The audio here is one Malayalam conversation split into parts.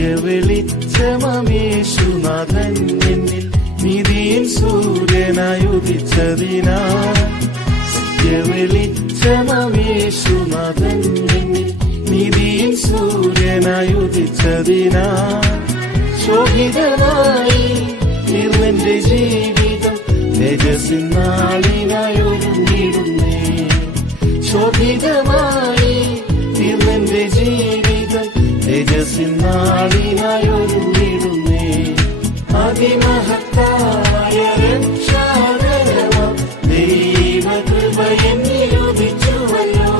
സത്യവെളിച്ചമേശുനാഥൻ എന്നിൽ നീതിയിൻ സൂര്യനായി ഉദിച്ചതിനാൽ സത്യവെളിച്ചമേശുനാഥൻ എന്നിൽ നീതിയിൻ സൂര്യനായി ഉദിച്ചതിനാൽ ശോഭിതമായി തീർന്നെന്റെ ജീവിതം തേജസ്സിൻ നാളിനായി ഒരുങ്ങിടുന്നേ. ശോഭിതമായി തീർന്നെന്റെ ജീവിതം തേജസ്സിൻ നാളിനായി ഒരുങ്ങിടുന്നേ. അതിമഹത്തായ രക്ഷാകരമാം ദൈവകൃപ എന്നിൽ ഉദിച്ചുവല്ലോ.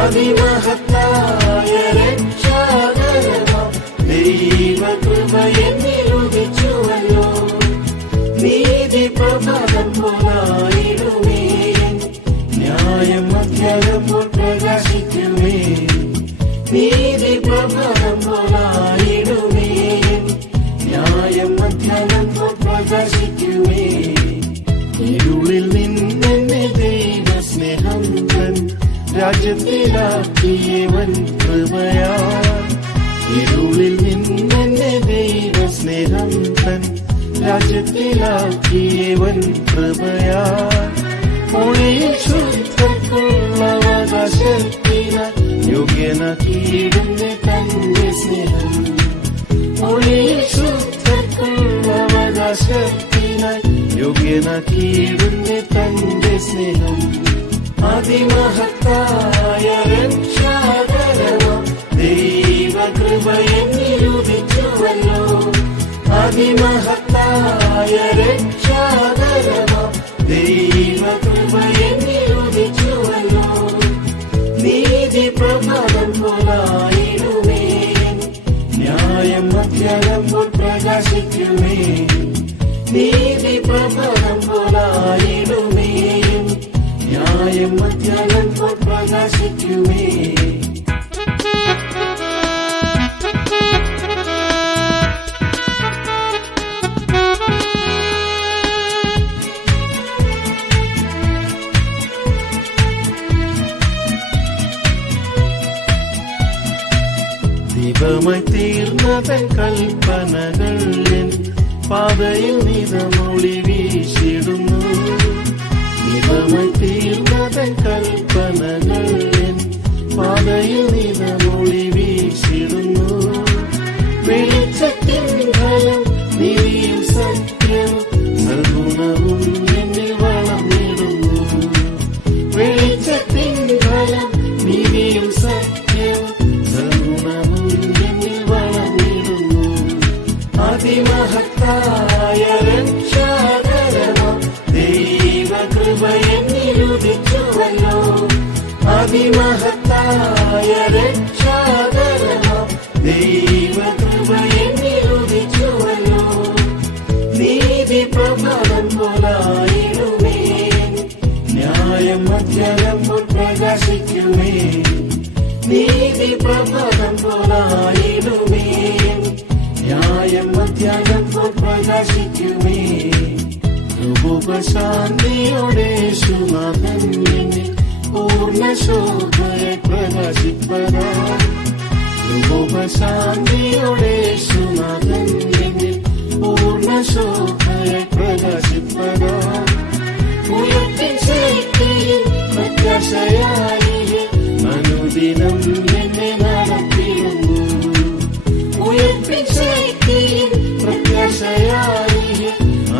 അതിമഹത്തായ രക്ഷാകരമാം ദൈവകൃപ എന്നിൽ ഉദിച്ചുവല്ലോ. നീതി പ്രഭാതം പോലായിടുമേ, ന്യായം മധ്യാഹ്നം പോൽ പ്രകാശിക്കുമേ. നീതി പ്രഭാതം പോലായിടുമേ, ന്യായം മധ്യാഹ്നം പോൽ പ്രകാശിക്കുമേ. ഇരുളിൽ നിന്നെന്നെ ദൈവസ്നേഹം തൻ രാജ്യത്തിലാക്കിയവൻ കൃപയാ. ഇരുളിൽ നിന്നെന്നെ ദൈവസ്നേഹം തൻ രാജ്യത്തിലാക്കിയവൻ കൃപയാ. ഒളിയിൽ ശുദ്ധർക്കുള്ള അവകാശത്തിനാൽ യോഗ്യനാക്കിയിടുന്ന തന്റെ സ്നേഹം. ഒളിയിൽ ശുദ്ധർക്കുള്ള അവകാശത്തിനാൽ യോഗ്യനാക്കിയിടുന്ന തന്റെ സ്നേഹം. അതിമഹത്തായ രക്ഷാകരമാം ദൈവകൃപ എന്നിൽ ഉദിച്ചുവല്ലോ. അതിമഹത്തായ രക്ഷാകരമാം ദൈവകൃപ എന്നിൽ ഉദിച്ചുവല്ലോ. നീതി പ്രഭാതം പോലായിടുമേ, ന്യായം മധ്യാഹ്നം പോൽ പ്രകാശിക്കുമേ. നീതി പ്രഭാതം പോലായിടുമേ, ന്യായം മധ്യാഹ്നം പോൽ പ്രകാശിക്കുമേ. ദീപമായി തീർന്നതൻ കൽപ്പനകൾ എൻ പാതയിൽ നിതമൊളി വീശിടുന്നു. ദീപമായി തീർന്നതൻ കൽപ്പനകൾ എൻ പാതയിൽ നിതമൊളി വീശിടുന്നു. വെളിച്ചത്തിൻ ഫലം നീതിയും സത്യവും സൽഗുണവും എന്നിൽ വളർന്നിടുന്നു. വെളിച്ചത്തിൻ ഫലം നീതിയും സത്യവും സൽഗുണവും എന്നിൽ വളർന്നിടുന്നു. അതിമഹത്തായ രക്ഷാകരമാം ദൈവകൃപ എന്നിൽ ഉദിച്ചുവല്ലോ. അതിമഹത്തായ രക്ഷാകരമാം ദൈവകൃപ എന്നിൽ ഉദിച്ചുവല്ലോ. നീതി പ്രഭാതം പോലായിടുമേ, ന്യായം മധ്യാഹ്നം പോൽ പ്രകാശിക്കുമേ. നീതി പ്രഭാതം പോലായിടുമേ, ന്യായം മധ്യാഹ്നം പോൽ പ്രകാശിക്കുമേ. കൃപശാന്തിയോടെ യേശുനാഥൻ എന്നിൽ പൂർണ്ണ ശോഭയെ പ്രകാശിപ്പതാ. കൃപശാന്തിയോടെ യേശുനാഥൻ എന്നിൽ പൂർണ്ണ ശോഭയെ പ്രകാശിപ്പതാ. ഉയർത്തിൻ ശക്തിയിൽ പ്രത്യാശയായി അനുദിനം എന്നെ നടത്തിയിരുന്നു. ഉയർത്തിൻ ശക്തിയിൽ പ്രത്യാശയായി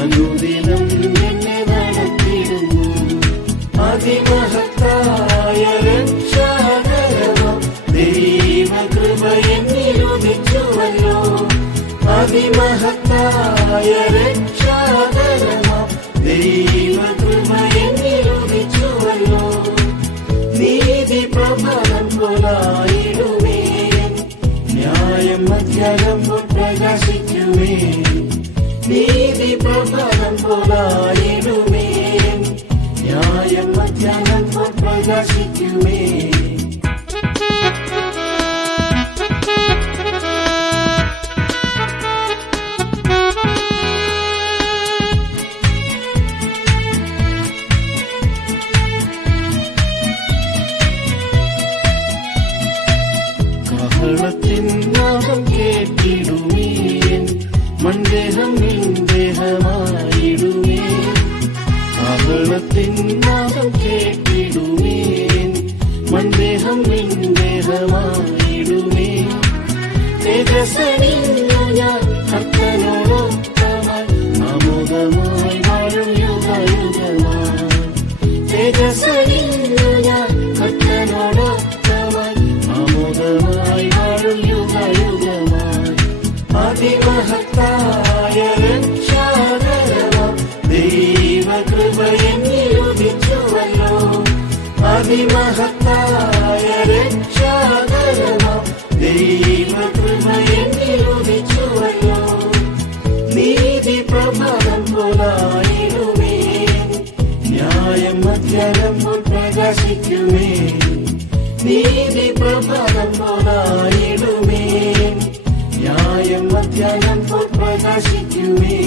അനുദിനം എന്നെ നടത്തിയിരുന്നു. അതിമഹത്തായ രക്ഷാകരമാം ദൈവകൃപ എന്നിൽ ഉദിച്ചുവല്ലോ. അതിമഹത്തായ രക്ഷാകരമാം ദൈവകൃപ എന്നിൽ ഉദിച്ചുവല്ലോ. നീതി പ്രഭാതം പോലായിടുമേ, ന്യായം മധ്യാഹ്നം പോൽ പ്രകാശിക്കുമേ. നീതി പ്രഭാതം പോലായിടുമേ, ന്യായം മധ്യാഹ്നം പോൽ പ്രകാശിക്കുമേ. കേട്ടിടുമേൻ മൺദേഹം ദേഹമായിടുമേ കാഹളത്തിൻ നാദം കേട്ടിടുമേൻ മൺദേഹം ദേഹമായിടുമേ തേജസ്സണിഞ്ഞു ഞാൻ കർത്തനോടൊപ്പമായി ആമോദമായി വാഴും യുഗയുഗമായി തേജസ്സണിഞ്ഞു ഞാൻ കർത്തനോടൊപ്പമായി ആമോദമായി വാഴും യുഗയുഗമായി അതിമഹത്തായ രക്ഷാകരമാം ദൈവകൃപ എന്നിൽ ഉദിച്ചുവല്ലോ അതിമഹത്തായ രക്ഷാകരമാം ദൈവകൃപ എന്നിൽ ഉദിച്ചുവല്ലോ നീതി പ്രഭാതം പോലായിടുമേ ന്യായം മധ്യാഹ്നം പോൽ പ്രകാശിക്കുമേ നീതി പ്രഭാതം പോലായിടുമേ ന്യായം മധ്യാഹ്നം പോൽ പ്രകാശിക്കുമേ